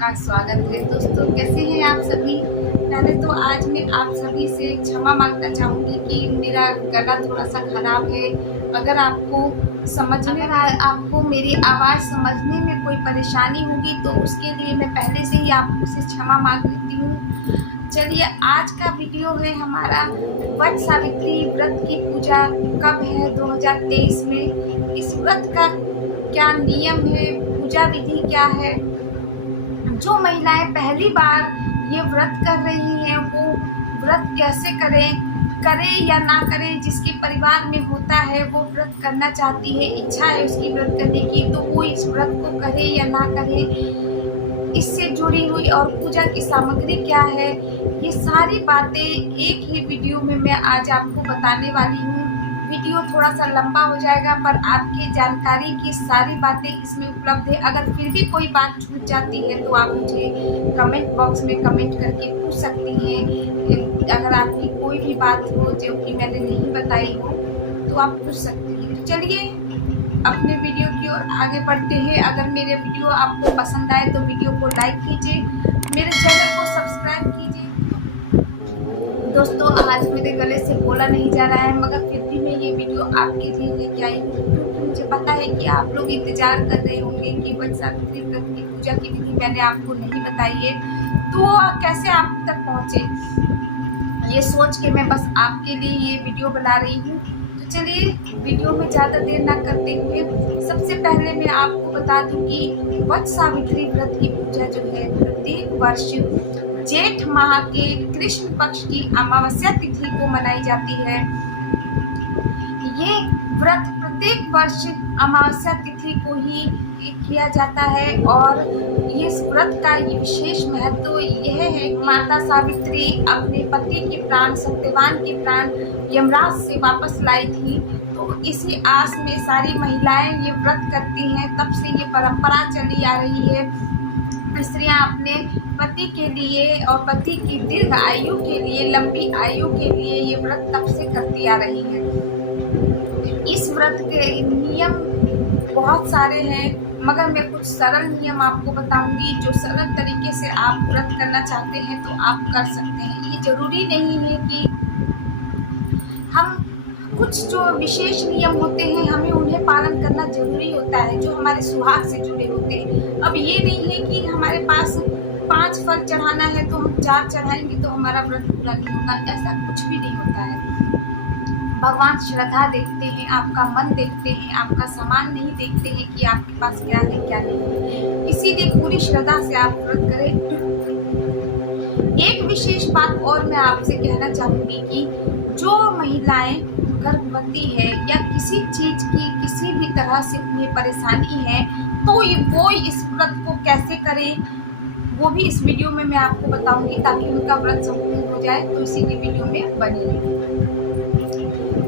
आपका स्वागत है। दोस्तों, कैसे हैं आप सभी? पहले तो आज मैं आप सभी से क्षमा मांगना चाहूँगी कि मेरा गला थोड़ा-सा खराब है। अगर आपको मेरी आवाज़ समझने में कोई परेशानी होगी तो उसके लिए मैं पहले से ही आपसे क्षमा माँग लेती हूँ। चलिए, आज का वीडियो है हमारा वट सावित्री व्रत की पूजा कब है 2023 में। इस व्रत का क्या नियम है, पूजा विधि क्या है। जो महिलाएं पहली बार ये व्रत कर रही हैं वो व्रत कैसे करें या ना करें। जिसके परिवार में होता है वो व्रत करना चाहती है, इच्छा है उसकी व्रत करने की, तो वो इस व्रत को करे या ना करे। इससे जुड़ी हुई और पूजा की सामग्री क्या है, ये सारी बातें एक ही वीडियो में मैं आज आपको बताने वाली हूँ। वीडियो थोड़ा सा लंबा हो जाएगा पर आपकी जानकारी की सारी बातें इसमें उपलब्ध है। अगर फिर भी कोई बात छूट जाती है तो आप मुझे कमेंट बॉक्स में कमेंट करके पूछ सकती हैं। अगर आपकी कोई भी बात हो जो कि मैंने नहीं बताई हो तो आप पूछ सकती हैं। तो चलिए अपने वीडियो की ओर आगे बढ़ते हैं। अगर मेरे वीडियो आपको पसंद आए तो वीडियो को लाइक कीजिए, मेरे चैनल को सब्सक्राइब कीजिए। दोस्तों, आज मेरे गले से बोला नहीं जा रहा है मगर फिर भी मैं ये वीडियो आपके लिए लेके आई हूँ क्योंकि मुझे पता है कि आप लोग इंतजार कर रहे होंगे कि वट सावित्री व्रत की पूजा की विधि मैंने आपको नहीं बताई है तो कैसे आप तक पहुँचे। ये सोच के मैं बस आपके लिए ये वीडियो बना रही हूँ। तो चलिए वीडियो में ज़्यादा देर ना करते हुए सबसे पहले मैं आपको बता दूँ कि वट सावित्री व्रत की पूजा जो है प्रत्येक वर्ष जेठ माह के कृष्ण पक्ष की अमावस्या तिथि को मनाई जाती है। ये व्रत प्रत्येक वर्ष अमावस्या तिथि को ही किया जाता है और ये व्रत का ये विशेष महत्व यह है कि माता सावित्री अपने पति के प्राण सत्यवान के प्राण यमराज से वापस लाई थी। तो इसी आस में सारी महिलाएं ये व्रत करती हैं। तब से ये परंपरा चली आ रही है। स्त्रियां अपने पति के लिए और पति की दीर्घ आयु के लिए, लंबी आयु के लिए ये व्रत तब से करती आ रही है। इस व्रत के नियम बहुत सारे हैं मगर मैं कुछ सरल नियम आपको बताऊंगी जो सरल तरीके से आप व्रत करना चाहते हैं तो आप कर सकते हैं। ये जरूरी नहीं है कि हम कुछ जो विशेष नियम होते हैं हमें उन्हें पालन करना जरूरी होता है जो हमारे सुहाग से जुड़े होते हैं। अब ये नहीं है कि हमारे पास 5 फल चढ़ाना है तो हम 4 चढ़ाएंगे तो हमारा व्रत पूरा नहीं होगा, ऐसा कुछ भी नहीं होता है। भगवान श्रद्धा देखते हैं, आपका मन देखते हैं, आपका सामान नहीं देखते हैं कि आपके पास क्या है क्या नहीं। इसीलिए पूरी श्रद्धा से आप व्रत करें। एक विशेष बात और मैं आपसे कहना चाहूँगी कि जो महिलाएं गर्भवती है या किसी चीज की किसी भी तरह से उन्हें परेशानी है तो वो इस व्रत को कैसे करें वो भी इस वीडियो में मैं आपको बताऊंगी ताकि उनका व्रत संपूर्ण हो जाए। तो इसीलिए वीडियो में बनी रही।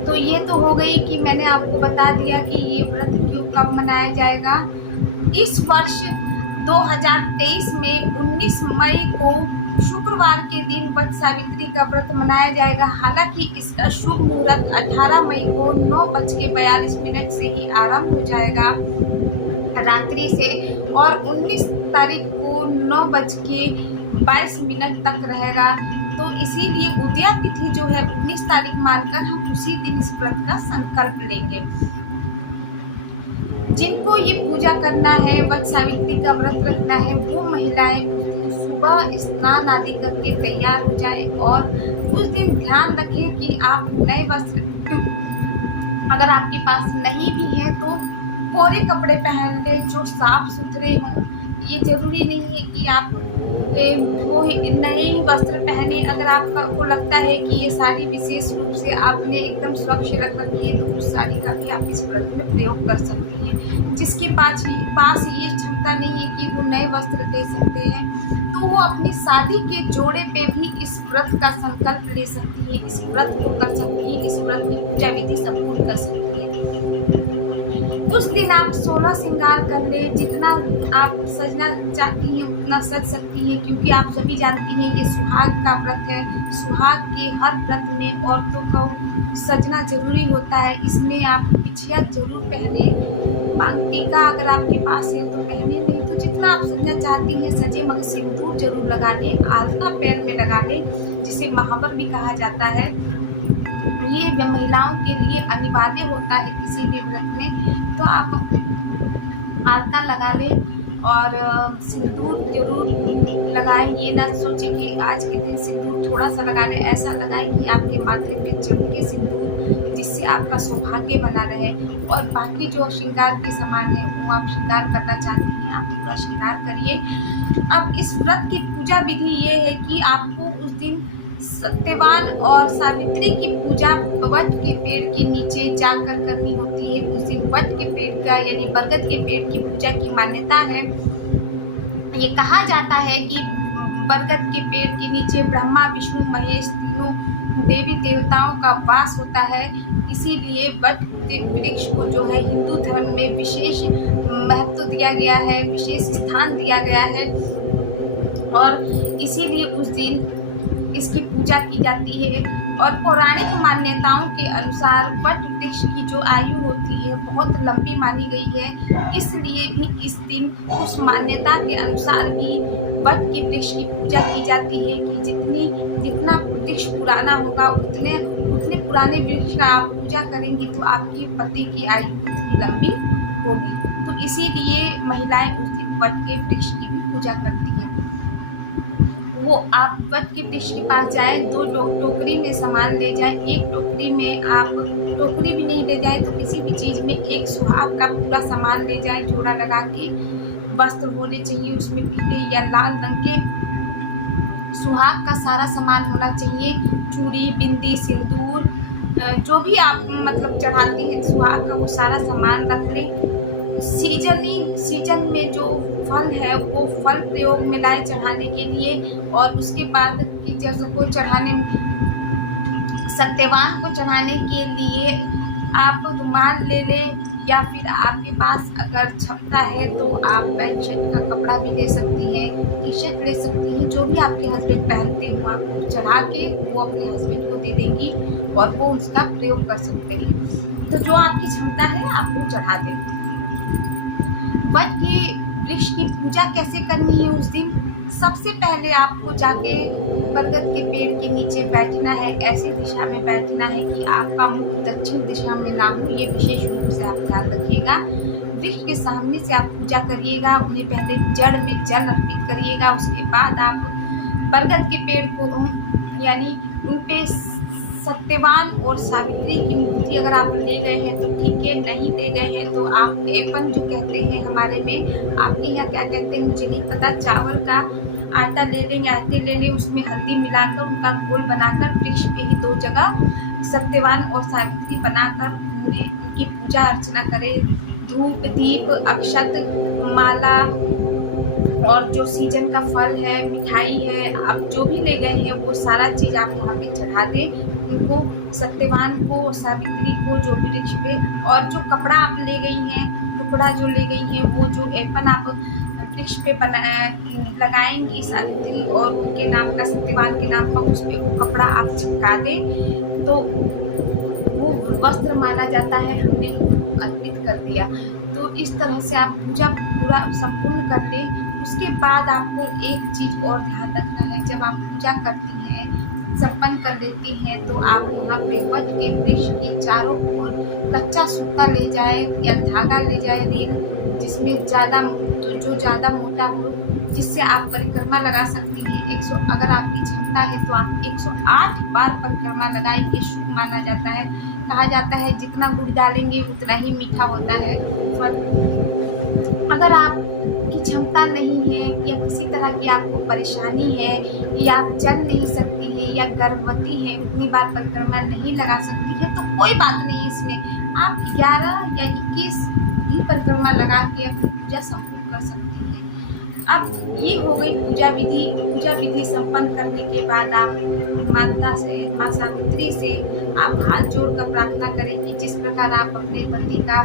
तो ये तो हो गई कि मैंने आपको बता दिया कि ये व्रत क्यों कब मनाया जाएगा। इस वर्ष 2023 में 19 मई को शुक्रवार के दिन वट सावित्री का व्रत मनाया जाएगा। हालांकि इसका शुभ मुहूर्त 18 मई को 9:42 से ही आरंभ हो जाएगा रात्रि से और 19 तारीख को 9:22 तक रहेगा। तो इसीलिए उदया तिथि जो है 19 तारीख मानकर हम उसी दिन इस व्रत का संकल्प लेंगे। जिनको ये पूजा करना है, वट सावित्री का व्रत रखना है, वो महिलाएं सुबह स्नान आदि करके तैयार हो जाए और उस दिन ध्यान रखें कि आप नए वस्त्र, अगर आपके पास नहीं भी है तो कोरे कपड़े पहन ले जो साफ सुथरे हों। ये जरूरी नहीं है कि आप वो नए ही वस्त्र पहने। अगर आपको लगता है कि ये साड़ी विशेष रूप से आपने एकदम स्वच्छ रख रखी है तो उस साड़ी का भी आप इस व्रत में प्रयोग कर सकती हैं। जिसके पास ये क्षमता नहीं है कि वो नए वस्त्र दे सकते हैं तो वो अपनी शादी के जोड़े पे भी इस व्रत का संकल्प ले सकती है, इस व्रत को कर सकती है, इस व्रत की पूजा विधि संपूर्ण कर सकती है। उस दिन आप 16 श्रृंगार कर ले, जितना आप सजना चाहती हैं उतना सज सकती हैं क्योंकि आप सभी जानती हैं ये सुहाग का व्रत है। सुहाग के हर व्रत में औरतों को सजना जरूरी होता है। इसमें आप बिछिया जरूर पहने, मांग टीका अगर आपके पास है तो पहने, नहीं तो जितना आप सजना चाहती हैं सजे, मगर सिंदूर जरूर लगा लें, आलता पैर में लगा लें, जिसे महावर भी कहा जाता है। ये महिलाओं के लिए अनिवार्य होता है किसी भी व्रत में। तो आप आलता लगा लें और सिंदूर जरूर लगाएं। ये ना सोचें कि आज के दिन सिंदूर थोड़ा सा लगा लें, ऐसा लगाएं कि आपके माथे पे चमके सिंदूर, जिससे आपका सौभाग्य बना रहे। और बाकी जो श्रृंगार के सामान है वो आप श्रृंगार करना चाहती हैं, आप पूरा श्रृंगार करिए। अब इस व्रत की पूजा विधि ये है कि आपको उस दिन सत्यवान और सावित्री की पूजा वट के पेड़ के नीचे जाकर करनी होती है। उस दिन वट के पेड़ का यानी बरगद के पेड़ की पूजा की मान्यता है। ये कहा जाता है कि बरगद के पेड़ के नीचे ब्रह्मा विष्णु महेश तीनों देवी देवताओं का वास होता है। इसीलिए वट वृक्ष को जो है हिंदू धर्म में विशेष महत्व दिया गया है, विशेष स्थान दिया गया है। और इसीलिए उस दिन इसकी पूजा की जाती है। और पौराणिक मान्यताओं के अनुसार वट वृक्ष की जो आयु होती है बहुत लंबी मानी गई है। इसलिए भी इस दिन उस मान्यता के अनुसार भी वट के वृक्ष की पूजा की जाती है कि जितना वृक्ष पुराना होगा उतने पुराने वृक्ष का आप पूजा करेंगी तो आपके पति की आयु उतनी लंबी होगी। तो इसीलिए महिलाएं उस दिन वट के वृक्ष की भी पूजा करती हैं। वो आप वट के वृक्ष के पास जाए, 2 टोकरी में सामान ले जाए। एक टोकरी में आप टोकरी भी नहीं ले जाए तो किसी भी चीज़ में एक सुहाग का पूरा सामान ले जाए, जोड़ा लगा के। वस्त्र होने चाहिए उसमें पीले या लाल रंग के, सुहाग का सारा सामान होना चाहिए, चूड़ी बिंदी सिंदूर जो भी आप मतलब चढ़ाती हैं सुहाग का वो सारा सामान रख लें। सीजन में जो फल है वो फल प्रयोग में लाए चढ़ाने के लिए। और उसके बाद की जगह को चढ़ाने सत्यवान को चढ़ाने के लिए आप रुमाल ले लें, या फिर आपके पास अगर क्षमता है तो आप पैंट शर्ट का कपड़ा भी ले सकती हैं, टी शर्ट ले सकती हैं, जो भी आपके हस्बैंड पहनते हो आप चढ़ा के वो अपने हस्बैंड को दे देंगी और वो उसका प्रयोग कर सकते हैं। तो जो आपकी क्षमता है आप वो चढ़ा दें। वट के वृक्ष की पूजा कैसे करनी है उस दिन? सबसे पहले आपको जाके बरगद के पेड़ के नीचे बैठना है। ऐसी दिशा में बैठना है कि आपका मुख दक्षिण दिशा में ना हो, ये विशेष रूप से आप ध्यान रखिएगा। वृक्ष के सामने से आप पूजा करिएगा, उन्हें पहले जड़ में जल अर्पित करिएगा। उसके बाद आप बरगद के पेड़ को यानी उन पे सत्यवान और सावित्री की मूर्ति अगर आप ले गए हैं तो ठीक है, नहीं ले गए हैं तो आप एपन जो कहते हैं हमारे में, आपके यहाँ क्या कहते हैं मुझे नहीं पता, चावल का आटा ले लें, आटे ले लें, उसमें हल्दी मिलाकर उनका घोल बनाकर वृक्ष पे ही 2 जगह सत्यवान और सावित्री बनाकर उनकी पूजा अर्चना करें। धूप दीप अक्षत माला और जो सीजन का फल है मिठाई है आप जो भी ले गए हैं वो सारा चीज़ आप वहाँ पे चढ़ा दें उनको, सत्यवान को सावित्री को जो वृक्ष पे। और जो कपड़ा आप ले गई हैं, टुकड़ा जो ले गई हैं, वो जो एपन आप वृक्ष पे लगाएंगी सावित्री और उनके नाम का सत्यवान के नाम का उस पर वो कपड़ा आप चिपका दें तो वो वस्त्र माना जाता है, हमने अर्पित कर दिया। तो इस तरह से आप पूजा पूरा संपूर्ण कर लें। उसके बाद आपको एक चीज़ और ध्यान रखना है, जब आप पूजा करती हैं संपन्न कर लेती हैं तो आप वहाँ पे वट के वृक्ष के चारों ओर कच्चा सूता ले जाए या धागा ले जाए रील, जिसमें जो ज़्यादा मोटा हो, जिससे आप परिक्रमा लगा सकती हैं। अगर आपकी क्षमता है तो आप 108 बार परिक्रमा लगाएंगे, शुभ माना जाता है। कहा जाता है जितना गुड़ डालेंगे उतना ही मीठा होता है फल। अगर आपकी क्षमता नहीं है या किसी तरह की आपको परेशानी है या आप चल नहीं सकती है या गर्भवती है, उतनी बार परिक्रमा नहीं लगा सकती है तो कोई बात नहीं, इसमें आप 11 या 21 भी परिक्रमा लगा के अपनी पूजा संपूर्ण कर सकती हैं। अब ये हो गई पूजा विधि। पूजा विधि संपन्न करने के बाद आप माता से, माँ सावित्री से आप हाथ जोड़कर प्रार्थना करें कि जिस प्रकार आप अपने पति का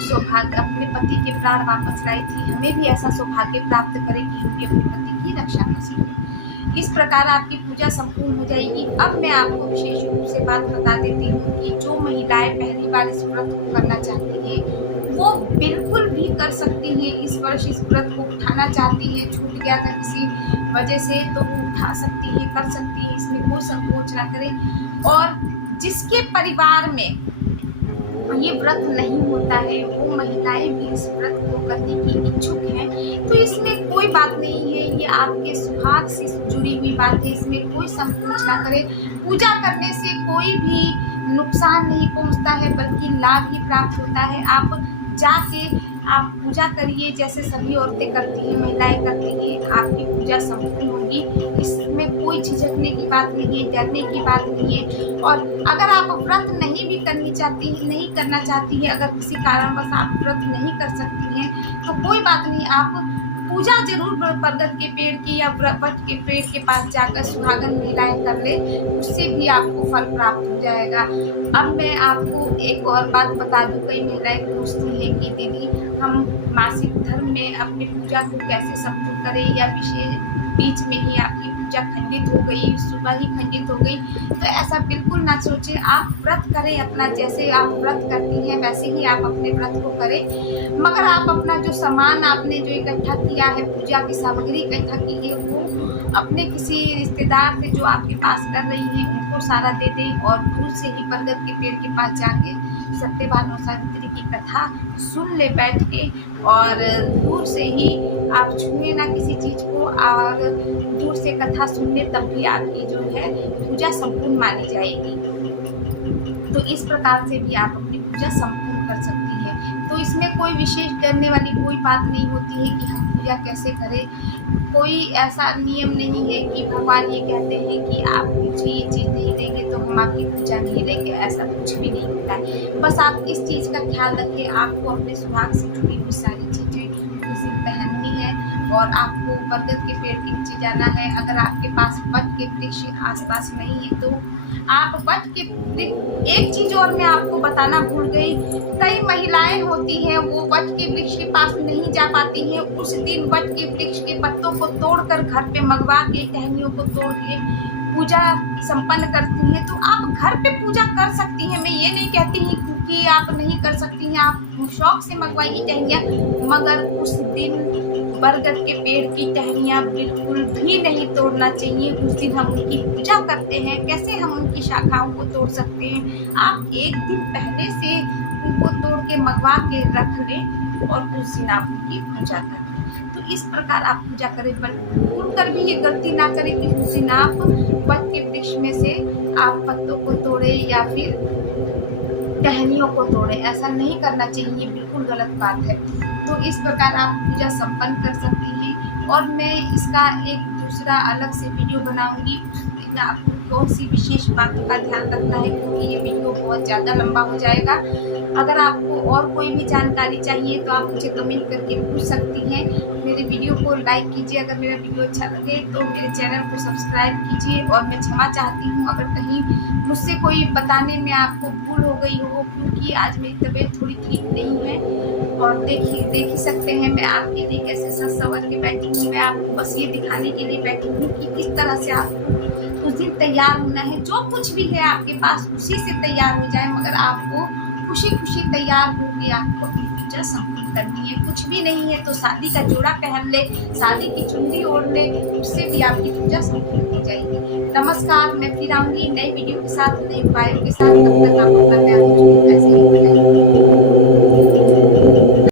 सौभाग्य, अपने पति के प्राण वापस लाई थी, हमें भी ऐसा सौभाग्य प्राप्त करें कि हम भी अपने पति की रक्षा कर सकें। इस प्रकार आपकी पूजा संपूर्ण हो जाएगी। अब मैं आपको विशेष रूप से बात बता देती हूँ कि जो महिलाएं पहली बार इस व्रत को करना चाहती हैं वो बिल्कुल भी कर सकती हैं। इस वर्ष इस व्रत को उठाना चाहती हैं, छूट गया था किसी वजह से, तो वो उठा सकती हैं, कर सकती हैं, इसमें कोई संकोच ना करें। और जिसके परिवार में ये व्रत नहीं होता है, वो महिलाएं भी इस व्रत को करने की इच्छुक हैं, तो इसमें कोई बात नहीं है। ये आपके सुहाग से जुड़ी हुई बात है, इसमें कोई संकोच ना करें। पूजा करने से कोई भी नुकसान नहीं पहुंचता है, बल्कि लाभ ही प्राप्त होता है। आप जाके आप पूजा करिए, जैसे सभी औरतें करती हैं, महिलाएं करती हैं, आपकी पूजा संपूर्ण होगी। इसमें कोई झिझकने की बात नहीं है, डरने की बात नहीं है। और अगर आप व्रत नहीं भी करनी चाहती हैं, नहीं करना चाहती है, अगर किसी कारणवश आप व्रत नहीं कर सकती हैं, तो कोई बात नहीं, आप पूजा जरूर बरगद के पेड़ की या वट के पेड़ के पास जाकर सुहागन महिलाएं कर ले, उससे भी आपको फल प्राप्त हो जाएगा। अब मैं आपको एक और बात बता दूं, कई महिलाएं पूछती हैं कि दीदी हम मासिक धर्म में अपनी पूजा को कैसे संपूर्ण करें, या विशेष बीच में ही आपकी पूजा खंडित हो गई, सुबह ही खंडित हो गई, तो ऐसा बिल्कुल ना सोचें। आप व्रत करें अपना, जैसे आप व्रत करती हैं वैसे ही आप अपने व्रत को करें, मगर आप अपना जो सामान आपने जो इकट्ठा किया है, पूजा की सामग्री इकट्ठा की है, वो अपने किसी रिश्तेदार से जो आपके पास कर रही हैं उनको सारा दे दें, और दूर से ही बरगद के पेड़ के पास जाके सत्यवान और सावित्री की कथा सुन ले बैठ के, और दूर से ही आप छुए ना किसी चीज़ को, और दूर से कथा सुन ले, तब भी आपकी जो है पूजा संपूर्ण मानी जाएगी। तो इस प्रकार से भी आप अपनी पूजा संपूर्ण कर सकती हैं। तो इसमें कोई विशेष डरने वाली कोई बात नहीं होती है कि हम पूजा कैसे करें। कोई ऐसा नियम नहीं है कि भगवान ये कहते हैं कि आप मुझे ये चीज़ नहीं देंगे तो हम आपकी पूजा नहीं लेंगे, ऐसा कुछ भी नहीं होता है। बस आप इस चीज़ का ख्याल रखें, आपको अपने सुहाग से जुड़ी हुई सारी चीज़ें उस दिन पहननी है, और आपको बरगद के पेड़ के नीचे जाना है। अगर आपके पास वट के वृक्ष आसपास नहीं है तो आप वट के वृक्ष, एक चीज़ और मैं आपको बताना भूल गई, कई महिलाएं होती हैं वो वट के वृक्ष के पास नहीं जा पाती हैं, उस दिन वट के वृक्ष के पत्तों को तोड़कर घर पे मंगवा के, टहनियों को तोड़ के पूजा संपन्न करती हैं। तो आप घर पे पूजा कर सकती हैं, मैं ये नहीं कहती हूँ कि आप नहीं कर सकती हैं, आप शौक से मंगवाइए टहनियाँ, मगर उस दिन बरगद के पेड़ की टहनियाँ बिल्कुल भी नहीं तोड़ना चाहिए। उस दिन हम उनकी पूजा करते हैं, कैसे हम उनकी शाखाओं को तोड़ सकते हैं? आप एक दिन पहले से उनको तोड़ के मंगवा के रख लें, और उस दिन आप उनकी पूजा करें। तो इस प्रकार आप पूजा करें, पर भूल कर भी ये गलती ना करें कि उस दिन आप वट के वृक्ष में से आप पत्तों को तोड़े या फिर टहनियों को तोड़े, ऐसा नहीं करना चाहिए, बिल्कुल गलत बात है। तो इस प्रकार आप पूजा संपन्न कर सकती हैं, और मैं इसका एक दूसरा अलग से वीडियो बनाऊंगी, उसमें आपको कौन सी विशेष बातों का ध्यान रखना है, क्योंकि ये वीडियो बहुत ज़्यादा लंबा हो जाएगा। अगर आपको और कोई भी जानकारी चाहिए तो आप मुझे कमेंट करके पूछ सकती हैं। मेरे वीडियो को लाइक कीजिए, अगर मेरा वीडियो अच्छा लगे तो मेरे चैनल को सब्सक्राइब कीजिए, और मैं क्षमा चाहती हूँ अगर कहीं मुझसे कोई बताने में आपको भूल हो गई हो, क्योंकि आज मेरी तबीयत थोड़ी ठीक नहीं है। और देख ही सकते हैं मैं आपके लिए कैसे सज संवर के बैठी हूँ। मैं आपको बस ये दिखाने के लिए बैठी हूँ कि किस तरह से आपको उस दिन तैयार होना है, जो कुछ भी है आपके पास उसी से तैयार हो जाए, मगर आपको खुशी खुशी तैयार होकर आपको अपनी पूजा संपन्न करनी है। कुछ भी नहीं है तो शादी का जोड़ा पहन ले, शादी की चुन्नी ओढ़ ले, उससे भी आपकी पूजा संपन्न हो जाएगी। नमस्कार, मैं फिर आऊंगी नई वीडियो के साथ, नए उपायों के साथ। तब तक आप अपना